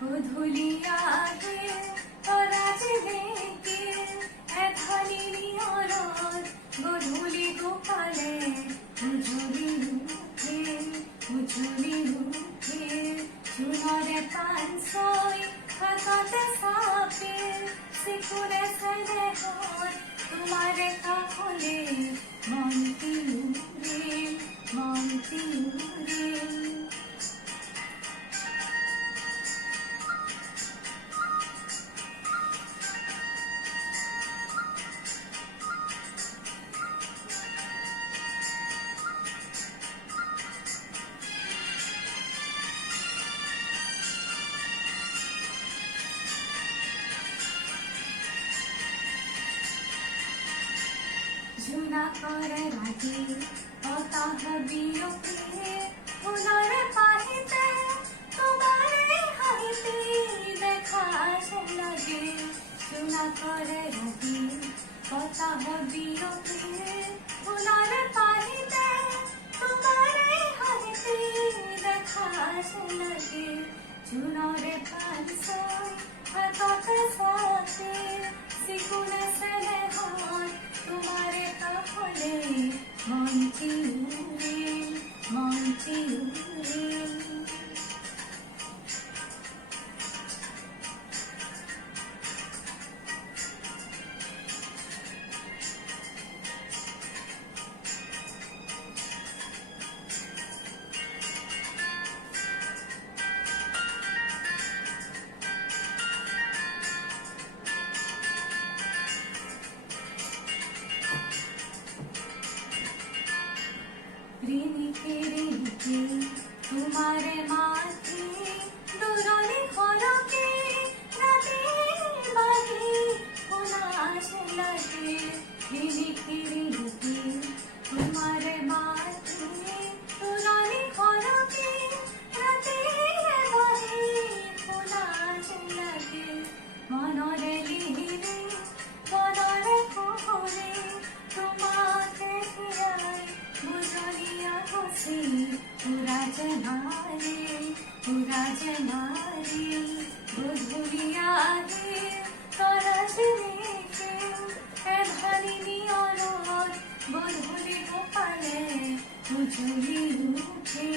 গধূলিয়া হে তরাজ দেখে এধালিনি অরদ গধূলি গোপালে উজুলি উঠে চুনরে পানসই হাততে সাপে সিকুরে সাইলে হন তোমারে কাকলে মন্তি উড়ে ঝুনা করে রাজি অতাহ বিরোধে ফুলর পাহিতে তোমারে হাইতে দেখা লাগে ঝুনা করে রাজি অতাহ বিরোধে ফুলর পাহিতে তোমারে হাইতে দেখা লাগে ঝুনরে পানসই হাততে সাথে সিকুনে সেলে হন তোমারে কাহলে মন্তি উড়ে রিনিকে তোমারে মাঝে দুরনি খলকে রাতে বাহি উনাস লাগে রিনিকে তোমারে মাঝে দুরনি খলকে রাতে বাহি উনাস লাগে মনরে লিহিরে মনরে কোহরে তোমাকে হিয়ায় বুঝলিয়া হসি উরাজ মারে বুঝলিয়া হে তরাজ দেখে এধালিনি অরদ গধূলি গোপালে উজুলি উঠে